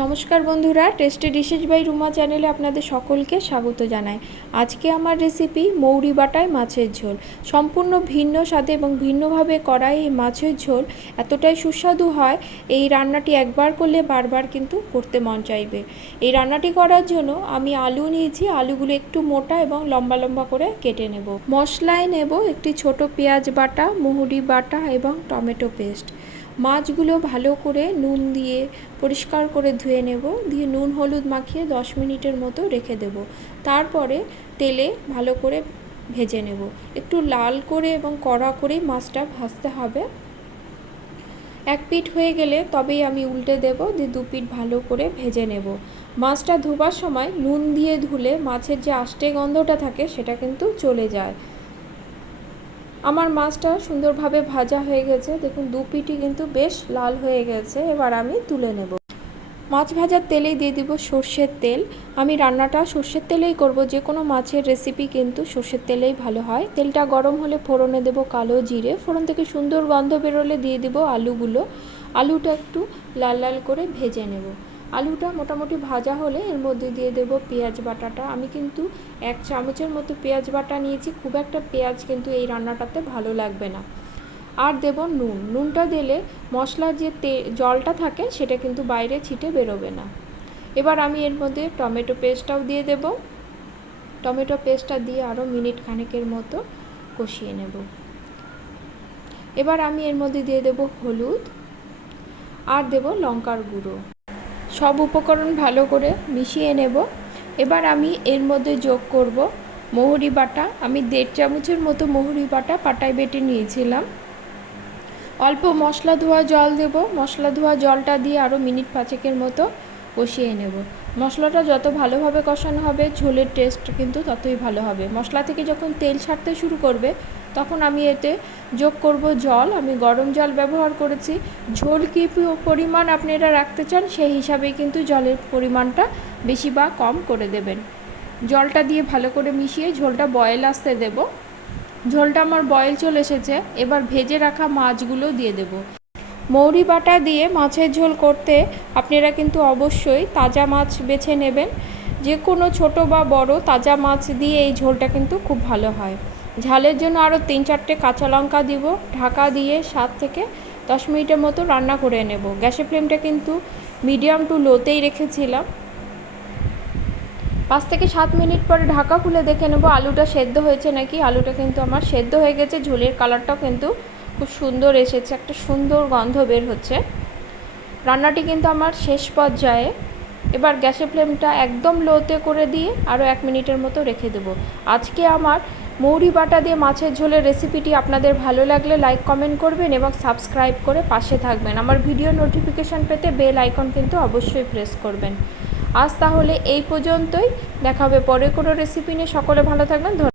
নমস্কার বন্ধুরা, tasty dishes by Ruma চ্যানেলে আপনাদের সকলকে স্বাগত জানাই। আজকে আমার রেসিপি মৌরি বাটায় মাছের ঝোল। সম্পূর্ণ ভিন্ন স্বাদে এবং ভিন্নভাবে করা এই মাছের ঝোল এতটাই সুস্বাদু হয়, এই রান্নাটি একবার করলে বারবার কিন্তু করতে মন চাইবে। এই রান্নাটি করার জন্য আমি আলু নিয়েছি, আলুগুলো একটু মোটা এবং লম্বা লম্বা করে কেটে নেব। মশলায় নেব একটি ছোট পেঁয়াজ বাটা, মৌরি বাটা এবং টমেটো পেস্ট। মাছগুলো ভালো করে নুন দিয়ে পরিষ্কার করে ধুয়ে নেব, দিয়ে নুন হলুদ মাখিয়ে 10 মিনিটের মতো রেখে দেব। তারপরে তেলে ভালো করে ভেজে নেব, একটু লাল করে এবং কড়া করে মাছটা ভাজতে হবে। এক পিঠ হয়ে গেলে তবেই আমি উল্টে দেব, দিয়ে দু পিঠ ভালো করে ভেজে নেব। মাছটা ধোবার সময় নুন দিয়ে ধুলে মাছের যে আষ্টে গন্ধটা থাকে সেটা কিন্তু চলে যায়। আমার মাছটা সুন্দরভাবে ভাজা হয়ে গেছে, দেখুন দু পিঠই কিন্তু বেশ লাল হয়ে গেছে। এবার আমি তুলে নেব। মাছ ভাজার তেলেই দিয়ে দিব সর্ষের তেল। আমি রান্নাটা সর্ষের তেলেই করব, যে কোনো মাছের রেসিপি কিন্তু সর্ষের তেলেই ভালো হয়। তেলটা গরম হলে ফোড়নে দেব কালো জিরে, ফোড়ন থেকে সুন্দর গন্ধ বেরোলে দিয়ে দিব আলুগুলো। আলুটা একটু লাল লাল করে ভেজে নেব। আলুটা মোটামুটি ভাজা হলে এর মধ্যে দিয়ে দেব পেঁয়াজ বাটাটা। আমি কিন্তু 1 চামচের মতো পেঁয়াজ বাটা নিয়েছি, খুব একটা পেঁয়াজ কিন্তু এই রান্নাটাতে ভালো লাগবে না। আর দেব নুন। নুনটা দিলে মশলার যে জলটা থাকে সেটা কিন্তু বাইরে ছিটে বেরোবে না। এবার আমি এর মধ্যে টমেটো পেস্টটাও দিয়ে দেব। টমেটো পেস্টটা দিয়ে আরও মিনিট খানেকের মতো কষিয়ে নেব। এবার আমি এর মধ্যে দিয়ে দেব হলুদ আর দেব লঙ্কার গুঁড়ো। সব উপকরণ ভালো করে মিশিয়ে নেব। এবার আমি এর মধ্যে যোগ করব মৌরি বাটা। আমি 1.5 চামচের মতো মৌরি বাটা পাটায় বেটে নিয়েছিলাম। অল্প মশলা ধোয়া জল দেব। মশলা ধোয়া জলটা দিয়ে আরও মিনিট 5 মতো কষিয়ে নেব। মশলাটা যত ভালোভাবে কষানো হবে ঝোলের টেস্ট কিন্তু ততই ভালো হবে। মশলা থেকে যখন তেল ছাড়তে শুরু করবে তখন আমি এতে যোগ করব জল। আমি গরম জল ব্যবহার করেছি। ঝোল কী পরিমাণ আপনারা রাখতে চান সেই হিসাবেই কিন্তু জলের পরিমাণটা বেশি বা কম করে দেবেন। জলটা দিয়ে ভালো করে মিশিয়ে ঝোলটা বয়েল আসতে দেব। ঝোলটা আমার বয়েল চলে এসেছে। এবার ভেজে রাখা মাছগুলো দিয়ে দেব। মৌরি বাটা দিয়ে মাছের ঝোল করতে আপনারা কিন্তু অবশ্যই তাজা মাছ বেছে নেবেন। যে কোনো ছোট বা বড় তাজা মাছ দিয়ে এই ঝোলটা কিন্তু খুব ভালো হয়। ঝালের জন্য আরও 3-4টে কাঁচা লঙ্কা দিব। ঢাকা দিয়ে 7 থেকে 10 মিনিটের মতো রান্না করে নেব। গ্যাসের ফ্লেমটা কিন্তু মিডিয়াম টু লোতেই রেখেছিলাম। 5 থেকে 7 মিনিট পরে ঢাকা খুলে দেখে নেব আলুটা সেদ্ধ হয়েছে নাকি। আলুটা কিন্তু আমার সেদ্ধ হয়ে গেছে। ঝোলের কালারটাও কিন্তু খুব সুন্দর এসেছে, একটা সুন্দর গন্ধ বের হচ্ছে। রান্নাটি কিন্তু আমার শেষ পর্যায়ে। এবার গ্যাসের ফ্লেমটা একদম লোতে করে দিয়ে আরও 1 মিনিটের মতো রেখে দেব। আজকে আমার মৌরি বাটা দিয়ে মাছের ঝোলের রেসিপিটি আপনাদের ভালো লাগলে লাইক কমেন্ট করবেন এবং সাবস্ক্রাইব করে পাশে থাকবেন। আমার ভিডিও নোটিফিকেশান পেতে বেল আইকন কিন্তু অবশ্যই প্রেস করবেন। আজ তাহলে এই পর্যন্তই, দেখা হবে পরে কোনো রেসিপি নিয়ে। সকলে ভালো থাকবেন।